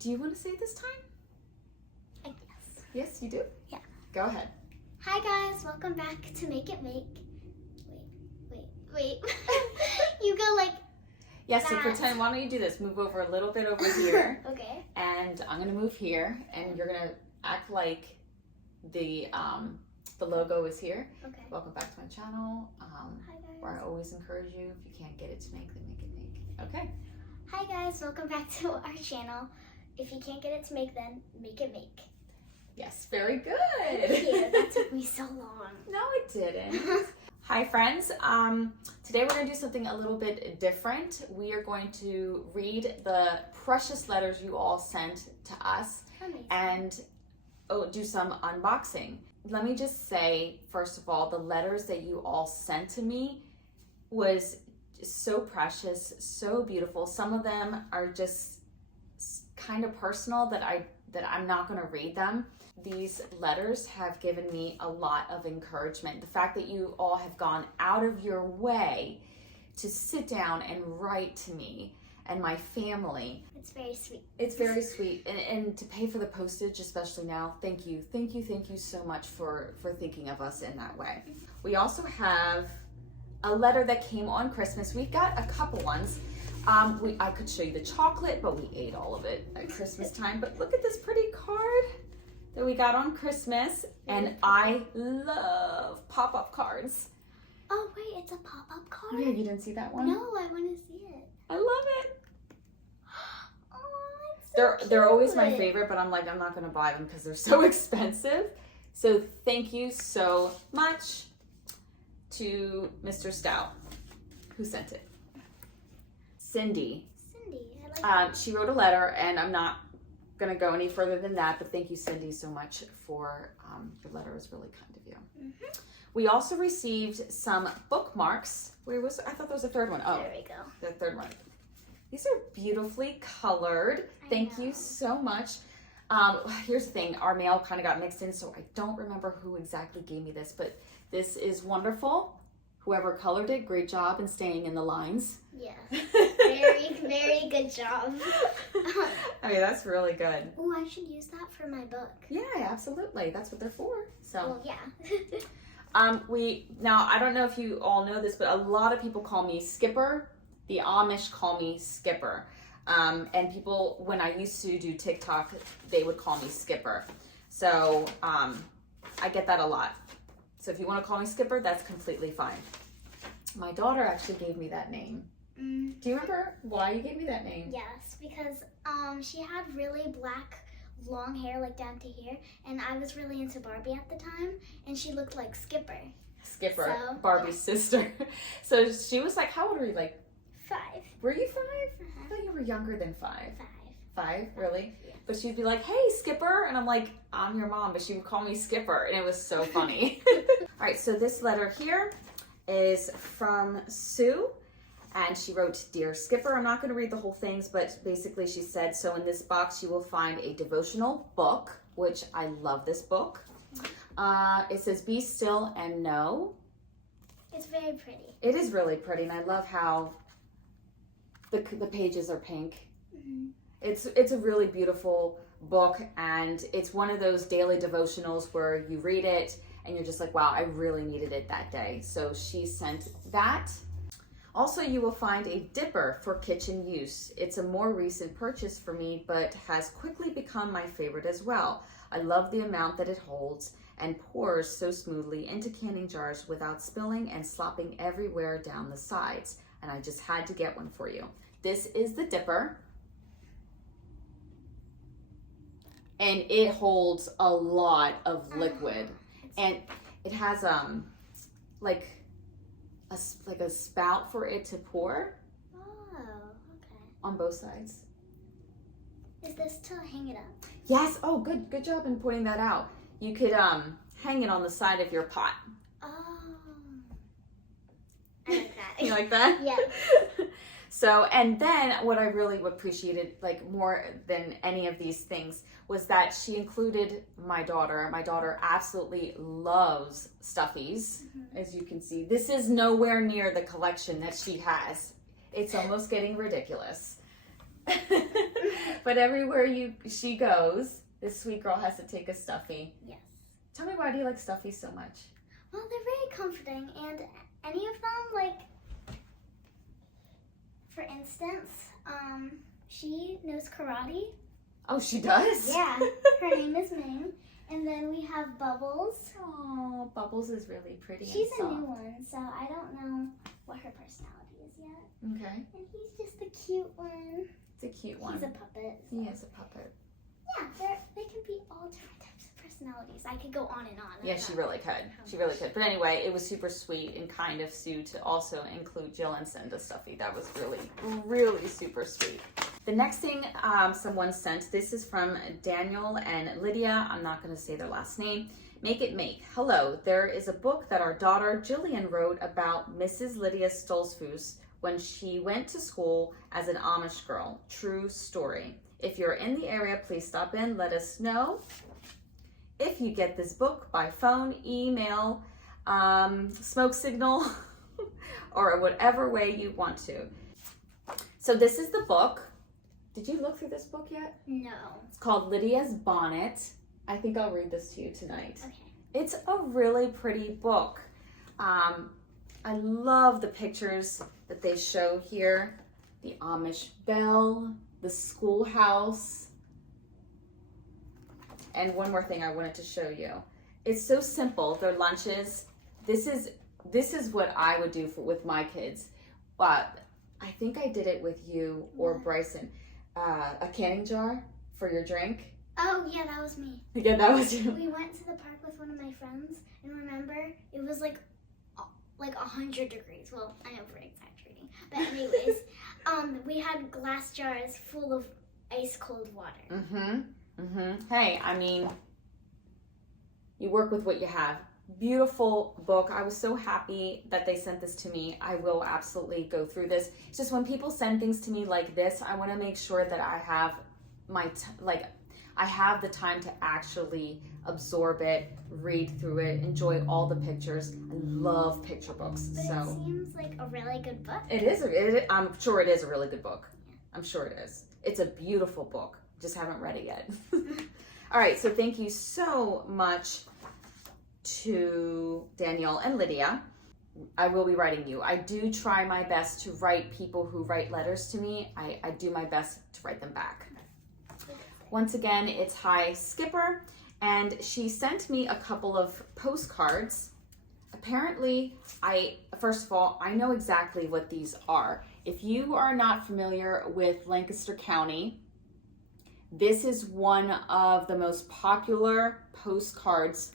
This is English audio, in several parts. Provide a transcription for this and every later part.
Do you want to say it this time? Yes. Yes, you do? Yeah. Go ahead. Hi guys, welcome back to Makeitmake. Wait. You go like Yes, so that. pretend, why don't you do this? Move over a little bit over here. Okay. And I'm going to move here, and you're going to act like the logo is here. Okay. Welcome back to my channel. Hi Where I guys. always encourage you, if you can't get it to make, then make it make. Okay. Hi guys, welcome back to our channel. If you can't get it to make, then make it make. Yes, very good. Thank you. That took me so long. No, it didn't. Hi friends. Today we're going to do something a little bit different. We are going to read the precious letters you all sent to us Amazing. and do some unboxing. Let me just say, first of all, the letters that you all sent to me was so precious, so beautiful. Some of them are just kind of personal that I'm not going to read them. These letters have given me a lot of encouragement. The fact that you all have gone out of your way to sit down and write to me and my family. It's very sweet. It's very sweet. And to pay for the postage, especially now, thank you. Thank you so much for thinking of us in that way. We also have a letter that came on Christmas. We've got a couple ones. I could show you the chocolate, but we ate all of it at Christmas time. But look at this pretty card that we got on Christmas. And I love pop-up cards. Oh wait, it's a pop-up card? Yeah, you didn't see that one? No, I want to see it. I love it. Oh, it's so They're always my cute. favorite, but I'm like, I'm not going to buy them because they're so expensive. So thank you so much to Mr. Stout, who sent it. Cindy. I like that. She wrote a letter, and I'm not going to go any further than that, but thank you, Cindy, so much for your letter. It was really kind of you. Mm-hmm. We also received some bookmarks. Where was I thought there was a third one. Oh, There we go. the third one. These are beautifully colored. Thank you know. so much. Here's the thing. Our mail kind of got mixed in, so I don't remember who exactly gave me this, but this is wonderful. Whoever colored it, great job in staying in the lines. Yes. Very good job. I mean, that's really good. Oh, I should use that for my book. Yeah, absolutely. That's what they're for. So, Well, yeah. now I don't know if you all know this, but a lot of people call me Skipper. The Amish call me Skipper. And people, when I used to do TikTok, they would call me Skipper. So, I get that a lot. So if you want to call me Skipper, that's completely fine. My daughter actually gave me that name. Do you remember why you gave me that name? Yes, because she had really black long hair like down to here, and I was really into Barbie at the time, and she looked like Skipper. Skipper, So, Barbie's sister. So she was like, how old were you? Like, 5. were you 5? Uh-huh. I thought you were younger than 5. 5. 5, really? Yeah. But she'd be like, hey, Skipper. And I'm like, I'm your mom, but she would call me Skipper. And it was so funny. All right, so this letter here is from Sue. And she wrote, Dear Skipper, I'm not going to read the whole things, but basically she said, so in this box you will find a devotional book, which I love this book. It says, be still and know. It's very pretty. It is really pretty, and I love how the pages are pink. Mm-hmm. It's a really beautiful book, and it's one of those daily devotionals where you read it and you're just like, wow, I really needed it that day. So she sent that. Also, you will find a dipper for kitchen use. It's a more recent purchase for me, but has quickly become my favorite as well. I love the amount that it holds and pours so smoothly into canning jars without spilling and slopping everywhere down the sides. And I just had to get one for you. This is the dipper. And it holds a lot of liquid. And it has like a spout for it to pour Oh, okay. on both sides. Is this to hang it up? Yes. Oh, good job in pointing that out. You could hang it on the side of your pot. Oh. I like that. You like that? Yeah. So, and then what I really appreciated, like more than any of these things, was that she included my daughter. My daughter absolutely loves stuffies, as you can see. This is nowhere near the collection that she has. It's almost getting ridiculous. But everywhere she goes, this sweet girl has to take a stuffy. Yes. Tell me, why do you like stuffies so much? Well, they're very comforting, and any of them, like, for instance, she knows karate. Oh, she does? Yeah, her name is Ming. And then we have Bubbles. Oh, Bubbles is really pretty. She's and soft. a new one, so I don't know what her personality is yet. Okay. And he's just a cute one. It's a cute one. He's a puppet. So. He is a puppet. Yeah, they can be all different types of personalities. I could go on and on. Yeah, she really could. She really could. But anyway, it was super sweet and kind of Sue to also include Jill and send a stuffy. That was really, really super sweet. The next thing someone sent, this is from Daniel and Lydia. I'm not going to say their last name. Makeitmake. Hello, there is a book that our daughter Jillian wrote about Mrs. Lydia Stolzfus when she went to school as an Amish girl. True story. If you're in the area, please stop in. Let us know. If you get this book by phone, email, smoke signal, or whatever way you want to. So this is the book. Did you look through this book yet? No. It's called Lydias Bonnet. I think I'll read this to you tonight. Okay. It's a really pretty book. I love the pictures that they show here. The Amish bell, the schoolhouse. And one more thing I wanted to show you. It's so simple, their lunches. This is what I would do with my kids. But I think I did it with you or Bryson. A canning jar for your drink. Oh, yeah, that was me. Yeah, that was you. We went to the park with one of my friends, and remember, it was like 100 degrees. Well, I know we're exaggerating. But anyways, we had glass jars full of ice cold water. Hey, I mean, you work with what you have. Beautiful book. I was so happy that they sent this to me. I will absolutely go through this. It's just when people send things to me like this, I want to make sure that I have I have the time to actually absorb it, read through it, enjoy all the pictures. I love picture books. But so it seems like a really good book. It is. I'm sure it is a really good book. I'm sure it is. It's a beautiful book. Just haven't read it yet. All right. So thank you so much to Danielle and Lydia. I will be writing you. I do try my best to write people who write letters to me. I do my best to write them back. Once again, it's Hi Skipper, and she sent me a couple of postcards. Apparently, first of all, I know exactly what these are. If you are not familiar with Lancaster County, this is one of the most popular postcards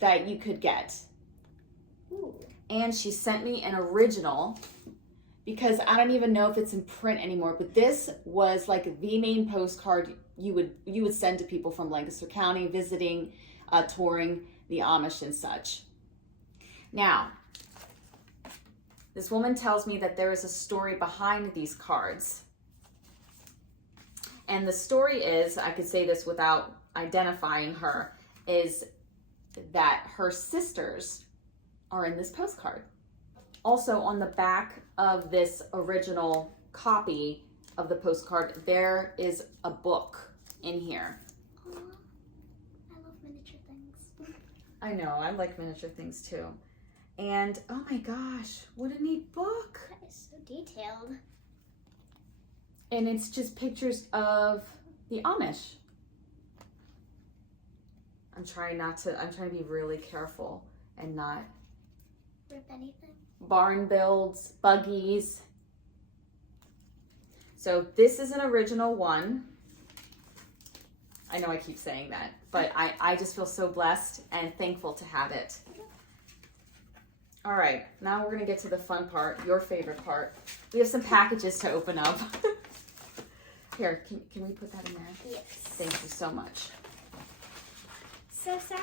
that you could get. Ooh. And she sent me an original because I don't even know if it's in print anymore, but this was like the main postcard you would send to people from Lancaster County visiting, touring the Amish and such. Now, this woman tells me that there is a story behind these cards. And the story is, I could say this without identifying her, is that her sisters are in this postcard. Also, on the back of this original copy of the postcard, there is a book in here. Aww. I love miniature things. I know, I like miniature things too. And oh my gosh, what a neat book. That is so detailed. And it's just pictures of the Amish. I'm trying to be really careful and not rip anything. Barn builds, buggies. So this is an original one. I know I keep saying that, but I just feel so blessed and thankful to have it. All right, now we're gonna get to the fun part, your favorite part. We have some packages to open up. Here, can we put that in there? Yes. Thank you so much. So sorry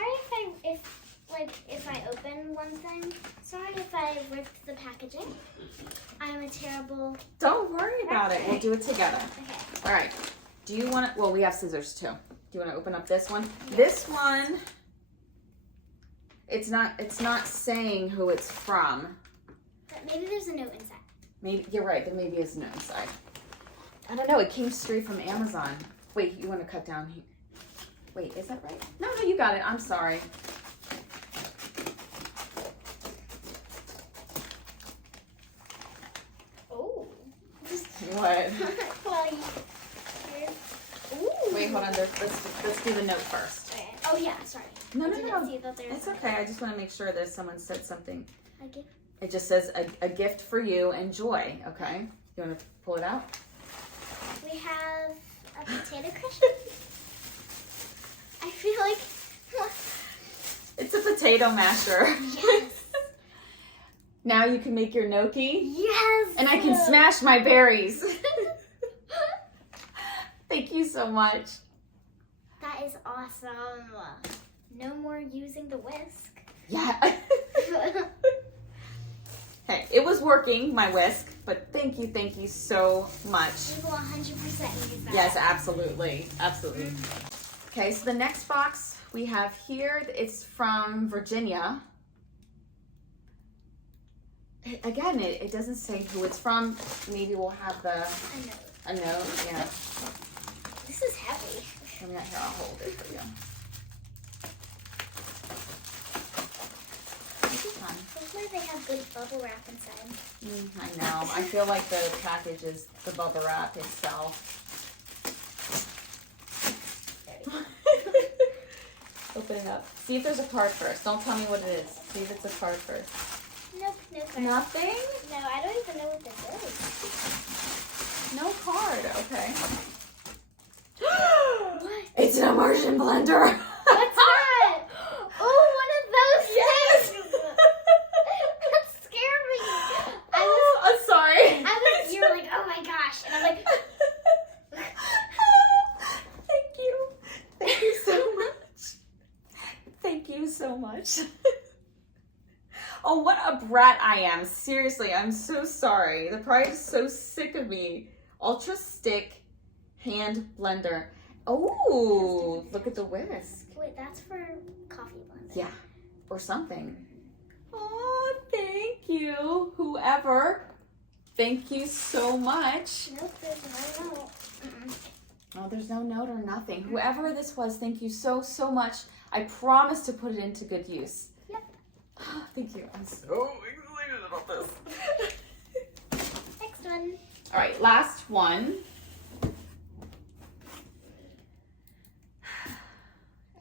if I open one thing. Sorry if I ripped the packaging. I'm a terrible... Don't worry about it. We'll do it together. Okay. All right. Do you want to... Well, we have scissors too. Do you want to open up this one? Yeah. This one, it's not saying who it's from. But maybe there's a note inside. Maybe you're right. There maybe is a note inside. I don't know. It came straight from Amazon. Wait, you want to cut down here? Wait, is that right? No, you got it. I'm sorry. Oh. What? Well, ooh. Wait, hold on. Let's do the note first. Okay. Oh yeah, sorry. No. See that there's It's okay. I just want to make sure that someone said something. a gift. It just says a gift for you and joy. Okay. You want to pull it out? We have a potato crusher. I feel like It's a potato masher. yes. Now you can make your gnocchi. Yes. And I can smash my berries. Thank you so much. That is awesome. No more using the whisk. Yeah. Hey, it was working, my whisk, but thank you so much. We will 100% use that. Yes, absolutely. Absolutely. Okay, so the next box we have here, it's from Virginia. Again, it doesn't say who it's from. Maybe we'll have a note, yeah. This is heavy. Let me out here, I'll hold it for you. Hopefully they have good bubble wrap inside. I know. I feel like the package is the bubble wrap itself. Open it up. See if there's a card first. Don't tell me what it is. See if it's a card first. Nope, no card. Nothing? No, I don't even know what this is. No card. Okay. What? It's an immersion blender. What's that? Oh, one of those Yes. things. That scared me. I'm sorry. You were like, oh my gosh. And I'm like, Thank you. Thank you so much. Thank you so much. Oh, what a brat I am. Seriously, I'm so sorry. The pride is so sick of me. Ultra stick hand blender. Oh, look at the whisk. wait, that's for coffee blender. Yeah, or something. Oh, thank you, whoever. Thank you so much. Nope, there's no note. Oh, there's no note or nothing. Whoever this was, thank you so much. I promise to put it into good use. Yep. Thank you. I'm so excited about this. Next one. All right, last one.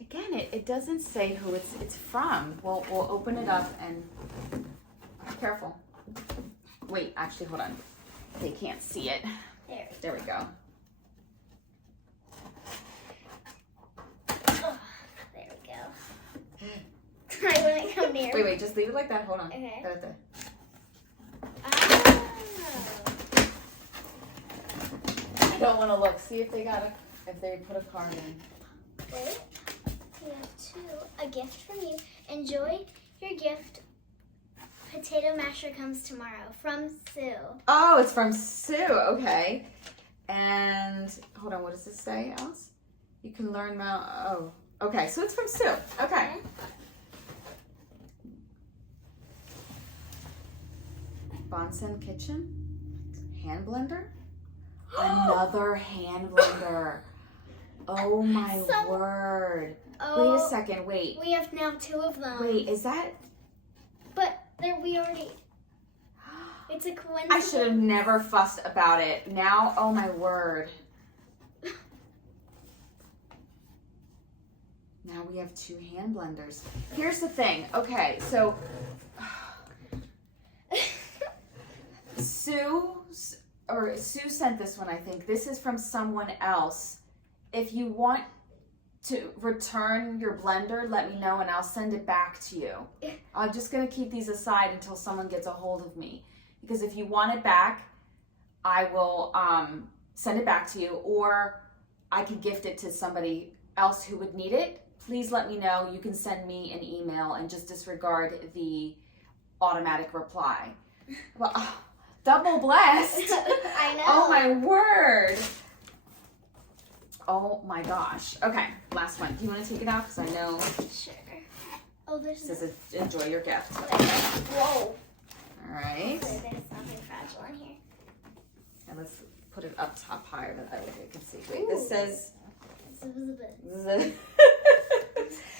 Again, it doesn't say who it's from. We'll open it up and careful. Wait, actually, hold on. They can't see it. There we go. Oh, there we go. I wouldn't come near. Wait, just leave it like that. Hold on. Okay. Got it there. Oh. I don't want to look. See if they put a card in. Wait. We have two. A gift from you. Enjoy your gift. Potato masher comes tomorrow. From Sue. Oh, it's from Sue. Okay. And hold on. What does this say else? You can learn about. Oh. Okay. So it's from Sue. Okay. Bonson Kitchen. Hand blender. Another hand blender. Oh my word. Oh, Wait a second. Wait. we have now two of them. Wait. Is that? But we already. It's a coincidence. I should have never fussed about it. Now, oh my word. Now we have two hand blenders. Here's the thing. Okay, so Sue sent this one, I think. This is from someone else. If you want to return your blender, let me know and I'll send it back to you. I'm just going to keep these aside until someone gets a hold of me. Because if you want it back, I will send it back to you, or I could gift it to somebody else who would need it. Please let me know. You can send me an email and just disregard the automatic reply. Well, double blessed. I know. Oh my word. Oh my gosh. Okay, last one. Do you want to take it out? Because I know Sure. Oh, there's this says enjoy your gift. Whoa. All right. There's something fragile in here. And let's put it up top higher that I can see. Wait, this says.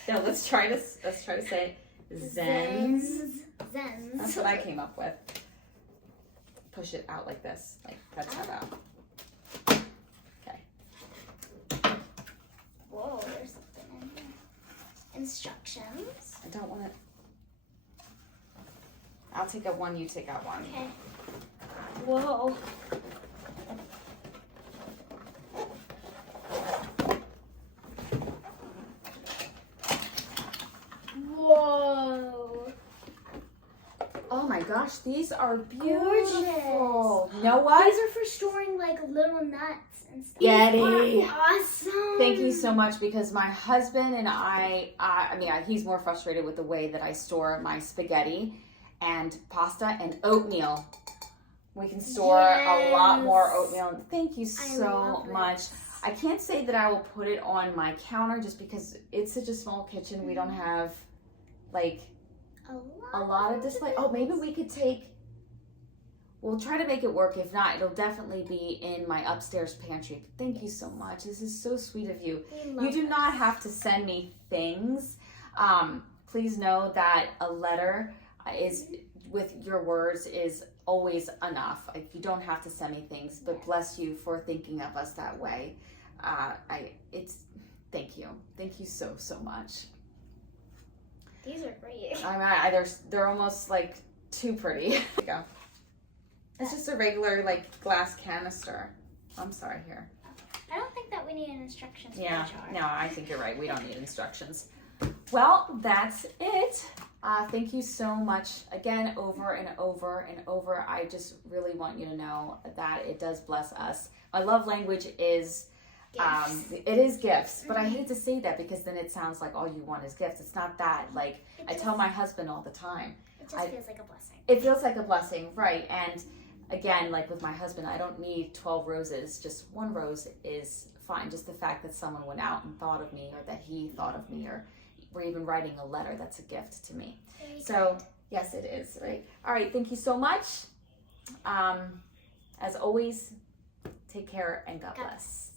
No, let's try to say Zens. That's what I came up with. Push it out like this. Like that's how about. Okay. Whoa, there's something in here. Instructions. I don't want to. I'll take out one. You take out one. Okay. Whoa. Whoa. Oh my gosh, these are beautiful. Gorgeous. You know what? These are for storing like little nuts and stuff. Getty. These are awesome. Thank you so much, because my husband and I mean, he's more frustrated with the way that I store my spaghetti and pasta and oatmeal. We can store a lot more oatmeal. Thank you so much. I can't say that I will put it on my counter just because it's such a small kitchen. We don't have like a lot of display. Oh, maybe we could we'll try to make it work. If not, it'll definitely be in my upstairs pantry. Thank you so much. This is so sweet of you. You do not have to send me things. Please know that a letter is with your words is always enough. Like, you don't have to send me things, but bless you for thinking of us that way. Thank you. Thank you so much. These are great. They're almost like too pretty. There you go. It's just a regular like glass canister. I'm sorry here. I don't think that we need instructions. Yeah, for the jar. no, I think you're right. We don't need instructions. Well, that's it. Thank you so much again, over and over and over. I just really want you to know that it does bless us. My love language is it is gifts, but I hate to say that because then it sounds like all you want is gifts. It's not that. Like I tell my husband all the time. It just feels like a blessing. It feels like a blessing, right? And again, like with my husband, I don't need 12 roses. Just one rose is fine. Just the fact that someone went out and thought of me, or that he thought of me, or we're even writing a letter, that's a gift to me. So yes, it is, right? All right, thank you so much. As always, take care and God bless.